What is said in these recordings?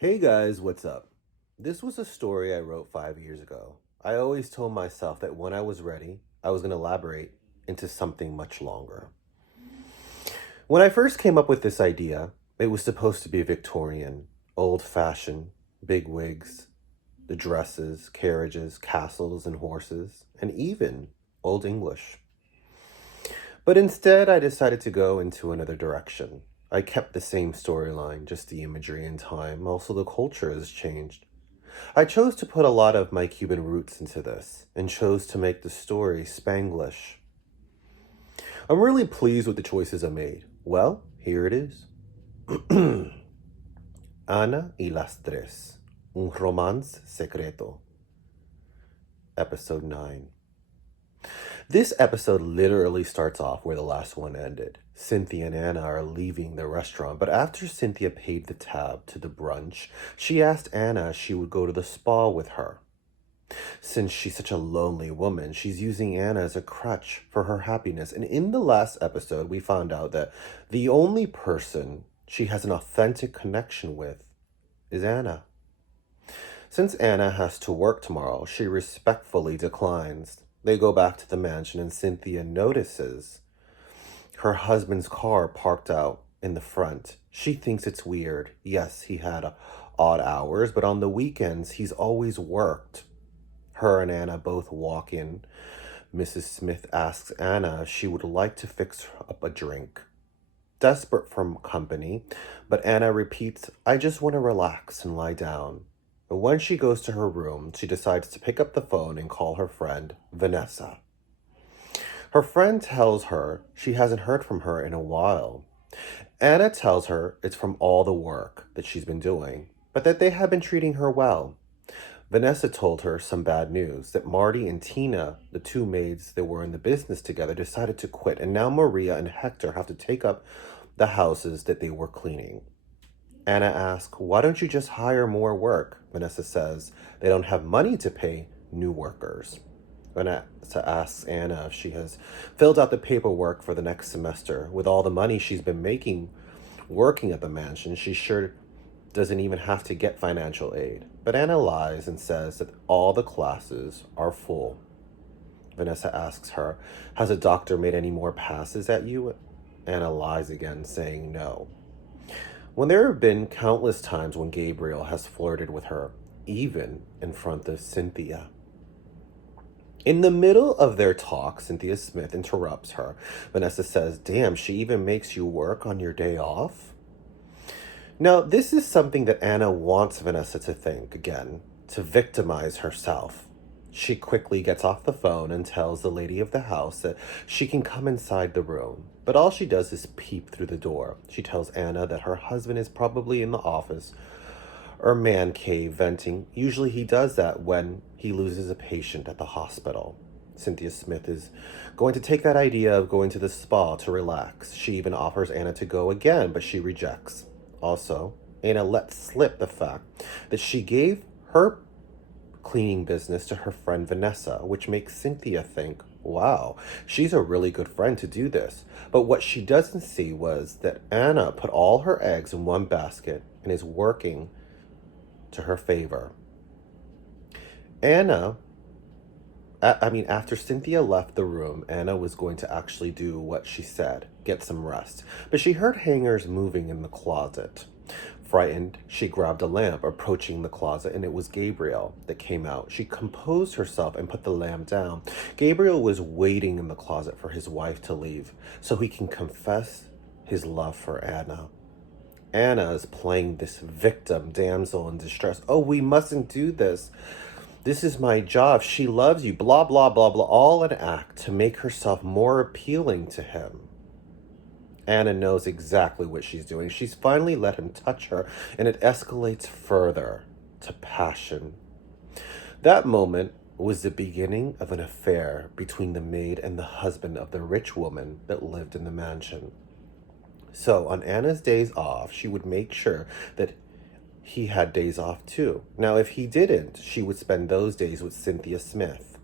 Hey guys, what's up? This was a story I wrote 5 years ago. I always told myself that when I was ready, I was going to elaborate into something much longer. When I first came up with this idea, it was supposed to be Victorian, old fashioned, big wigs, the dresses, carriages, castles, and horses, and even Old English. But instead, I decided to go into another direction. I kept the same storyline, just the imagery and time. Also, the culture has changed. I chose to put a lot of my Cuban roots into this and chose to make the story Spanglish. I'm really pleased with the choices I made. Well, here it is. Ana y las tres. Un romance secreto. Episode 9. This episode literally starts off where the last one ended. Cynthia and Anna are leaving the restaurant, but after Cynthia paid the tab to the brunch, she asked Anna if she would go to the spa with her. Since she's such a lonely woman, she's using Anna as a crutch for her happiness. And in the last episode, we found out that the only person she has an authentic connection with is Anna. Since Anna has to work tomorrow, she respectfully declines. They go back to the mansion, and Cynthia notices her husband's car parked out in the front. She thinks it's weird. Yes, he had odd hours, but on the weekends, he's always worked. Her and Anna both walk in. Mrs. Smith asks Anna if she would like to fix up a drink. Desperate for company, but Anna repeats, I just want to relax and lie down. But when she goes to her room, she decides to pick up the phone and call her friend, Vanessa. Her friend tells her she hasn't heard from her in a while. Anna tells her it's from all the work that she's been doing, but that they have been treating her well. Vanessa told her some bad news, that Marty and Tina, the two maids that were in the business together, decided to quit, and now Maria and Hector have to take up the houses that they were cleaning. Anna asks, why don't you just hire more work? Vanessa says they don't have money to pay new workers. Vanessa asks Anna if she has filled out the paperwork for the next semester. With all the money she's been making working at the mansion, she sure doesn't even have to get financial aid. But Anna lies and says that all the classes are full. Vanessa asks her, has a doctor made any more passes at you? Anna lies again, saying no. When there have been countless times when Gabriel has flirted with her, even in front of Cynthia. In the middle of their talk, Cynthia Smith interrupts her. Vanessa says, damn, she even makes you work on your day off? Now, this is something that Anna wants Vanessa to think again, to victimize herself. She quickly gets off the phone and tells the lady of the house that she can come inside the room. But all she does is peep through the door. She tells Anna that her husband is probably in the office or man cave venting. Usually he does that when he loses a patient at the hospital. Cynthia Smith is going to take that idea of going to the spa to relax. She even offers Anna to go again, but she rejects. Also, Anna lets slip the fact that she gave her cleaning business to her friend Vanessa, which makes Cynthia think, wow, she's a really good friend to do this. But what she doesn't see was that Anna put all her eggs in one basket and is working to her favor. After Cynthia left the room, Anna was going to actually do what she said, get some rest. But she heard hangers moving in the closet. Frightened, she grabbed a lamp, approaching the closet, and it was Gabriel that came out. She composed herself and put the lamp down. Gabriel was waiting in the closet for his wife to leave, so he can confess his love for Anna. Anna is playing this victim, damsel in distress. Oh, we mustn't do this. This is my job. She loves you. Blah, blah, blah, blah. All an act to make herself more appealing to him. Anna knows exactly what she's doing. She's finally let him touch her, and it escalates further to passion. That moment was the beginning of an affair between the maid and the husband of the rich woman that lived in the mansion. So on Anna's days off, she would make sure that he had days off too. Now, if he didn't, she would spend those days with Cynthia Smith.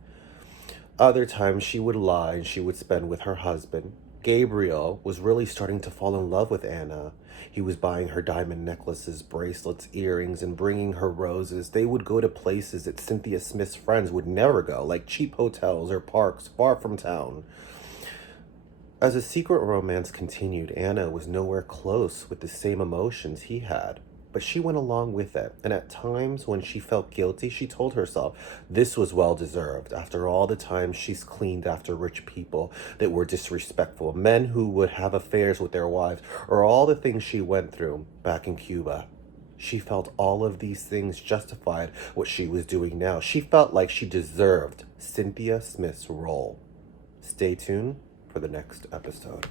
Other times she would lie and she would spend with her husband. Gabriel was really starting to fall in love with Anna. He was buying her diamond necklaces, bracelets, earrings, and bringing her roses. They would go to places that Cynthia Smith's friends would never go, like cheap hotels or parks far from town. As the secret romance continued, Anna was nowhere close with the same emotions he had. But she went along with it, and at times when she felt guilty, she told herself this was well deserved. After all the times she's cleaned after rich people that were disrespectful, men who would have affairs with their wives, or all the things she went through back in Cuba. She felt all of these things justified what she was doing now. She felt like she deserved Cynthia Smith's role. Stay tuned for the next episode.